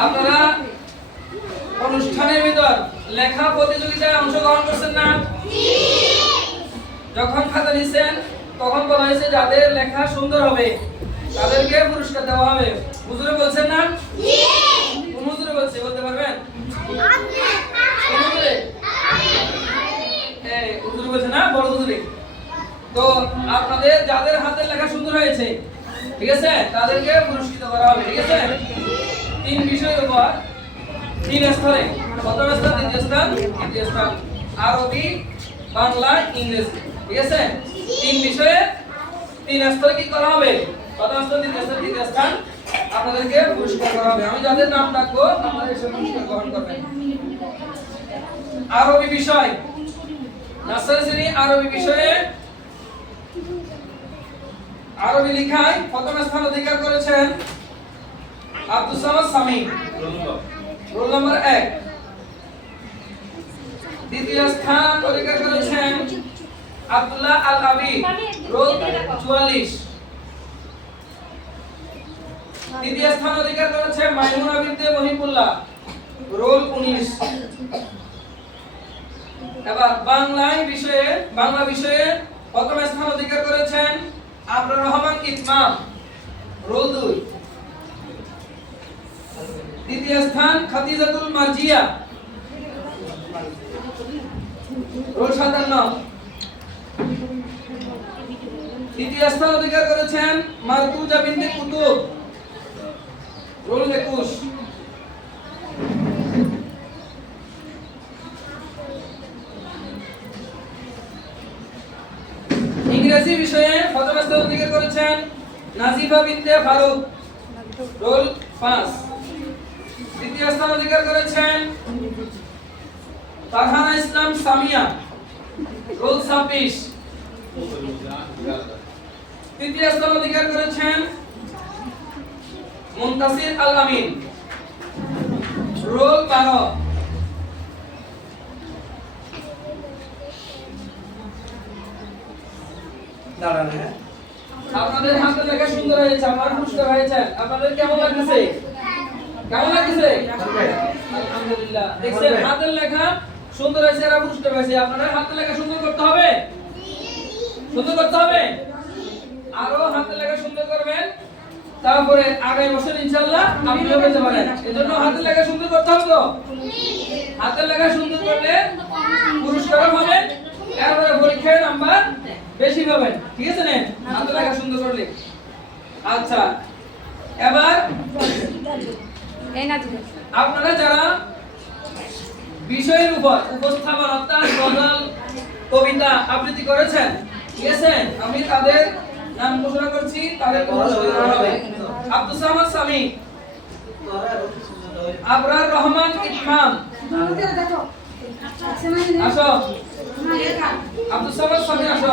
আপনারা অনুষ্ঠানের ভিতর লেখা প্রতিযোগিতায় অংশগ্রহণ করছেন না? যখন খাতা নিছেন তখন বলা হয়েছে যাদের লেখা সুন্দর হবে, তাদেরকে পুরস্কার দেওয়া হবে। হুজুরে বলছেন না? হুজুরে বলছে, বলতে পারবেন? হুজুরে? হুজুরে বলছে না, বড় হুজুরে। তো আপনাদের, যাদের হাতের লেখা সুন্দর হয়েছে, ঠিক আছে? তাদেরকে পুরস্কৃত করা হবে, ঠিক আছে? তিন বিষয়ের উপর তিন স্তরে প্রথম স্থান, দ্বিতীয় স্থান, তৃতীয় স্থান। আরবি, বাংলা, ইংরেজি। ঠিক আছে? তিন বিষয়ে তিন স্তরে কি করা হবে? স্থান স্থান, তৃতীয় স্থান আপনাদেরকে পুরস্কার করা হবে। আমি যাদের নাম ডাকবো এসে পুরস্কার গ্রহণ করবেন। আরবি বিষয়। নার্সারি শ্রেণি আরবি বিষয়ে আরবি লিখায় প্রথম স্থান অধিকার করেছেন। আব্দুল সামাদ সামি রোল নম্বর এক। দ্বিতীয় স্থান অধিকার করেছেন আব্দুল্লাহ আল আবি রোল চুয়াল্লিশ। তৃতীয় স্থান অধিকার করেছে মাইমুনা বিনতে মহিবুল্লাহ রোল উনিশ। এবার বাংলায় বিষয়ে বাংলা বিষয়ে প্রথম স্থান অধিকার করেছেন আবরার রহমান ইতমাম রোল দুই। দ্বিতীয় স্থান খাদিজাতুল মার্জিয়া। রোল সাতান্ন তৃতীয় স্থান অধিকার করেছেন মারতুজা বিনতে কুতুব। রোল একুশ। ইংরেজি বিষয়ে প্রথম স্থান অধিকার করেছেন নাজিফা বিনতে ফারুক। রোল পাঁচ। দ্বিতীয় স্থান অধিকার করেছেন ফারহানা ইসলাম সামিয়া রোল ছাব্বিশ। তৃতীয় স্থান অধিকার করেছেন মুন্তাসির আল আমিন রোল বারো। হ্যাঁ। আপনাদের হাতে লেখা সুন্দর হয়েছে আমার পুরস্কার হয়েছে। আপনাদের কেমন লাগতেছে? কেমন লাগতেছে? আলহামদুলিল্লাহ। দেখছেন, হাতের লেখা সুন্দর হয়েছে, এরা পুরস্কার হয়েছে আপনাদের হাতের লেখা সুন্দর করতে হবে? সুন্দর করতে হবে? আরও হাতের লেখা সুন্দর করবেন। তারপরে আগামী বছর ইনশাআল্লাহ আপনিও পেতে পারেন। এজন্য হাতের লেখা সুন্দর করতে হবে তো? হাতের লেখা সুন্দর করলে পুরস্কারও পাবেন, এরপরে পরীক্ষায় নাম্বার বেশি পাবেন। ঠিক আছে না? হাতের লেখা সুন্দর করলে। আচ্ছা এবার আপনারা যারা বিষয়ের উপর উপস্থাপন অর্থাৎ গজল কবিতা আবৃত্তি করেছেন আছে আমি তাদের নাম ঘোষণা করছি তাদের আব্দুল সামাদ সামি আবরার রহমান ইতমাম আসো। আব্দুল সামাদ সামি আসো।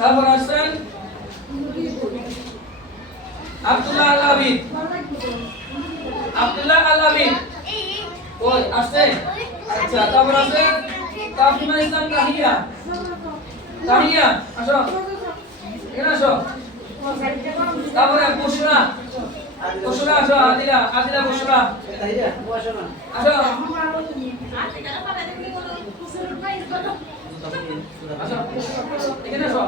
তারপর আসেন আব্দুল্লাহ আল আবিদ আব্দুল্লাহ আল আবিদ ওই আসছে আচ্ছা তারপর আছে তাফিমা ইসলাম কাহিয়া কাহিয়া আসো। এখানে আসো। তারপরে বুশরা বুশরা আসো, আদিলা আদিলা আসো আসো এখানে আসো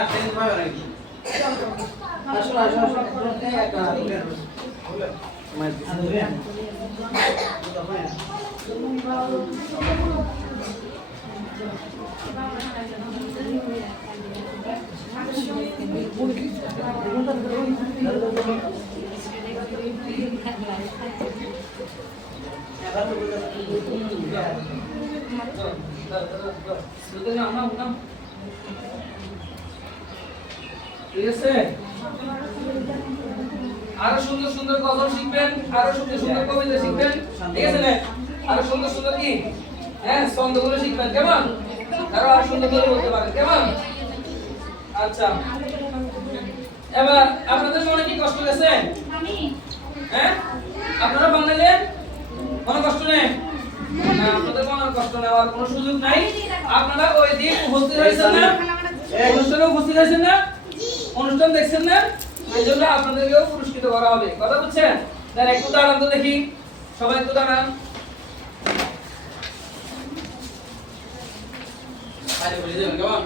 এখানে না ট্রেন পাবে নাকি আসো আসো আসো এই একটা ঠিক আছে? আরও সুন্দর সুন্দর গজল শিখবেন আরও সুন্দর সুন্দর কবিতা শিখবেন ঠিক আছে না? আরও সুন্দর সুন্দর কি? হ্যাঁ ছন্দগুলো শিখবেন কেমন? আরও আরও সুন্দর করে বলতে পারেন কেমন? আচ্ছা। এবার আপনাদের মনে কি কষ্ট গেছে হ্যাঁ? আপনারা বাঙালি? মনে কষ্ট নেই? না আপনাদের মনে কষ্ট নেওয়ার কোনো সুযোগ নাই। আপনারা ওই দিন উপস্থিত হয়েছেন না? অনুষ্ঠানে উপস্থিত হয়েছেন না? অনুষ্ঠান দেখছেন না? এই জন্য আপনাদেরকেও পুরস্কৃত করা হবে। কথা বুঝছেন? দেন একটু দাঁড়ান তো দেখি। সবাই একটু দাঁড়ান। আরে বলে দেবেন, কেমন?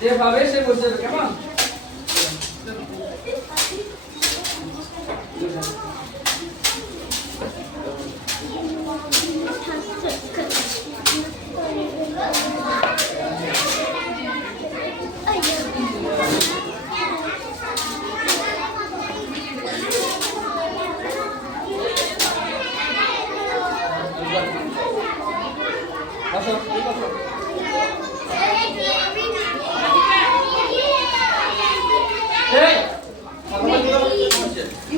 যে ভাবে সে বলছে, কেমন? বসো এই বসো এই